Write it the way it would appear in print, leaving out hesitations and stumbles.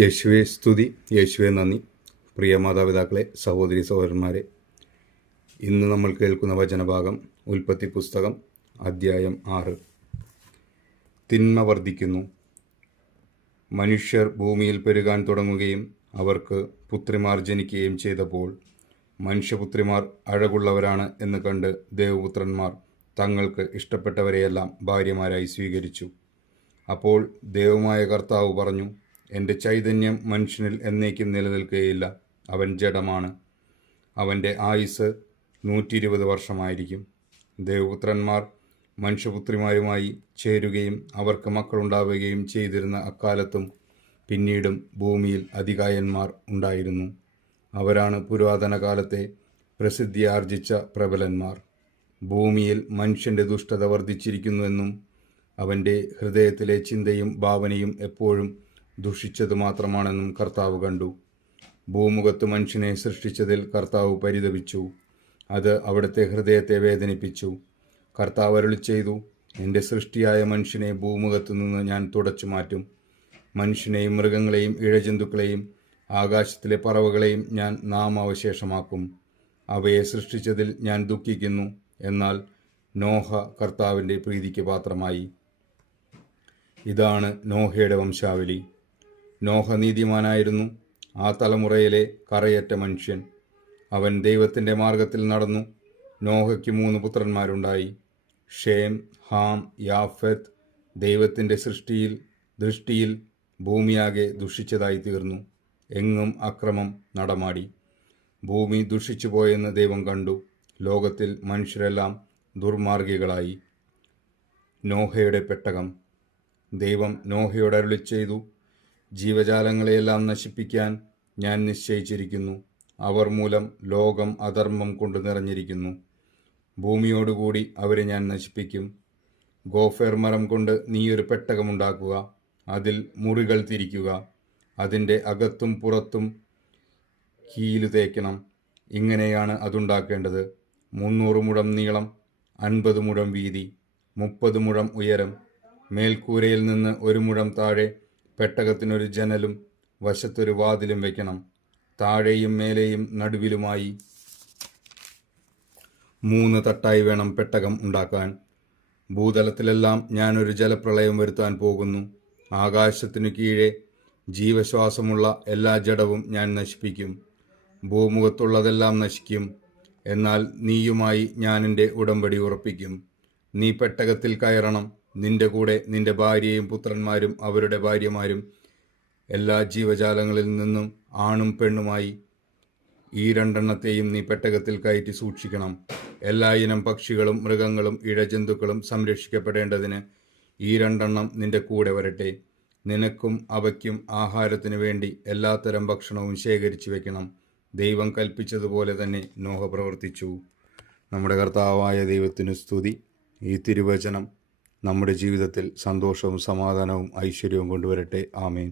യേശുവെ സ്തുതി, യേശുവെ നന്ദി. പ്രിയ മാതാപിതാക്കളെ, സഹോദരി സഹോദരന്മാരെ, ഇന്ന് നമ്മൾ കേൾക്കുന്ന വചനഭാഗം ഉൽപ്പത്തി പുസ്തകം അധ്യായം 6. തിന്മ വർദ്ധിക്കുന്നു. മനുഷ്യർ ഭൂമിയിൽ പെരുകാൻ തുടങ്ങുകയും അവർക്ക് പുത്രിമാർ ജനിക്കുകയും ചെയ്തപ്പോൾ മനുഷ്യപുത്രിമാർ അഴകുള്ളവരാണ് എന്ന് കണ്ട് ദേവപുത്രന്മാർ തങ്ങൾക്ക് ഇഷ്ടപ്പെട്ടവരെയെല്ലാം ഭാര്യമാരായി സ്വീകരിച്ചു. അപ്പോൾ ദൈവമായ കർത്താവ് പറഞ്ഞു, എൻ്റെ ചൈതന്യം മനുഷ്യനിൽ എന്നേക്കും നിലനിൽക്കുകയില്ല. അവൻ ജഡമാണ്. അവൻ്റെ ആയുസ് 120 വർഷമായിരിക്കും. ദേവപുത്രന്മാർ മനുഷ്യപുത്രിമാരുമായി ചേരുകയും അവർക്ക് മക്കളുണ്ടാവുകയും ചെയ്തിരുന്ന അക്കാലത്തും പിന്നീടും ഭൂമിയിൽ അതികായന്മാർ ഉണ്ടായിരുന്നു. അവരാണ് പുരാതന കാലത്തെ പ്രസിദ്ധിയാർജിച്ച പ്രബലന്മാർ. ഭൂമിയിൽ മനുഷ്യൻ്റെ ദുഷ്ടത വർദ്ധിച്ചിരിക്കുന്നുവെന്നും അവൻ്റെ ഹൃദയത്തിലെ ചിന്തയും ഭാവനയും എപ്പോഴും ദുഷിച്ചത് മാത്രമാണെന്നും കർത്താവ് കണ്ടു. ഭൂമുഖത്ത് മനുഷ്യനെ സൃഷ്ടിച്ചതിൽ കർത്താവ് പരിതപിച്ചു. അത് അവിടുത്തെ ഹൃദയത്തെ വേദനിപ്പിച്ചു. കർത്താവ് അരുളിച്ചെയ്തു, എൻ്റെ സൃഷ്ടിയായ മനുഷ്യനെ ഭൂമുഖത്തു നിന്ന് ഞാൻ തുടച്ചു മാറ്റും. മനുഷ്യനെയും മൃഗങ്ങളെയും ഇഴജന്തുക്കളെയും ആകാശത്തിലെ പറവകളെയും ഞാൻ നാമാവശേഷമാക്കും. അവയെ സൃഷ്ടിച്ചതിൽ ഞാൻ ദുഃഖിക്കുന്നു. എന്നാൽ നോഹ കർത്താവിൻ്റെ പ്രീതിക്ക് പാത്രമായി. ഇതാണ് നോഹയുടെ വംശാവലി. നോഹ നീതിമാനായിരുന്നു, ആ തലമുറയിലെ കറയറ്റ മനുഷ്യൻ. അവൻ ദൈവത്തിൻ്റെ മാർഗത്തിൽ നടന്നു. നോഹയ്ക്ക് 3 പുത്രന്മാരുണ്ടായി. ഷേം, ഹാം, യാഫെത്ത്. ദൈവത്തിൻ്റെ ദൃഷ്ടിയിൽ ഭൂമിയാകെ ദുഷിച്ചതായി തീർന്നു. എങ്ങും അക്രമം നടമാടി. ഭൂമി ദുഷിച്ചു പോയെന്ന് ദൈവം കണ്ടു. ലോകത്തിൽ മനുഷ്യരെല്ലാം ദുർമാർഗികളായി. നോഹയുടെ പെട്ടകം. ദൈവം നോഹയോട് അരുളിച്ചെയ്തു, ജീവജാലങ്ങളെയെല്ലാം നശിപ്പിക്കാൻ ഞാൻ നിശ്ചയിച്ചിരിക്കുന്നു. അവർ മൂലം ലോകം അധർമ്മം കൊണ്ട് നിറഞ്ഞിരിക്കുന്നു. ഭൂമിയോടുകൂടി അവരെ ഞാൻ നശിപ്പിക്കും. ഗോഫേർ മരം കൊണ്ട് നീയൊരു പെട്ടകമുണ്ടാക്കുക. അതിൽ മുറികൾ തിരിക്കുക. അതിൻ്റെ അകത്തും പുറത്തും കീല് തേക്കണം. ഇങ്ങനെയാണ് അതുണ്ടാക്കേണ്ടത്. 300 മുഴം നീളം, 50 മുഴം വീതി, 30 മുഴം ഉയരം. മേൽക്കൂരയിൽ നിന്ന് 1 മുഴം താഴെ പെട്ടകത്തിനൊരു ജനലും വശത്തൊരു വാതിലും വയ്ക്കണം. താഴെയും മേലെയും നടുവിലുമായി 3 തട്ടായി വേണം പെട്ടകം ഉണ്ടാക്കാൻ. ഭൂതലത്തിലെല്ലാം ഞാനൊരു ജലപ്രളയം വരുത്താൻ പോകുന്നു. ആകാശത്തിനു കീഴെ ജീവശ്വാസമുള്ള എല്ലാ ജഡവും ഞാൻ നശിപ്പിക്കും. ഭൂമുഖത്തുള്ളതെല്ലാം നശിക്കും. എന്നാൽ നീയുമായി ഞാൻ എൻ്റെ ഉടമ്പടി ഉറപ്പിക്കും. നീ പെട്ടകത്തിൽ കയറണം. നിന്റെ കൂടെ നിന്റെ ഭാര്യയും പുത്രന്മാരും അവരുടെ ഭാര്യമാരും എല്ലാ ജീവജാലങ്ങളിൽ നിന്നും ആണും പെണ്ണുമായി ഈ 2 നീ പെട്ടകത്തിൽ കയറ്റി സൂക്ഷിക്കണം. എല്ലാ ഇനം പക്ഷികളും മൃഗങ്ങളും ഇഴജന്തുക്കളും സംരക്ഷിക്കപ്പെടേണ്ടതിന് ഈ 2 നിന്റെ കൂടെ വരട്ടെ. നിനക്കും അവയ്ക്കും ആഹാരത്തിന് വേണ്ടി എല്ലാത്തരം ഭക്ഷണവും ശേഖരിച്ചു വെക്കണം. ദൈവം കൽപ്പിച്ചതുപോലെ തന്നെ നോഹ പ്രവർത്തിച്ചു. നമ്മുടെ കർത്താവായ ദൈവത്തിനു സ്തുതി. ഈ തിരുവചനം നമ്മുടെ ജീവിതത്തിൽ സന്തോഷവും സമാധാനവും ഐശ്വര്യവും കൊണ്ടുവരട്ടെ. ആമേൻ.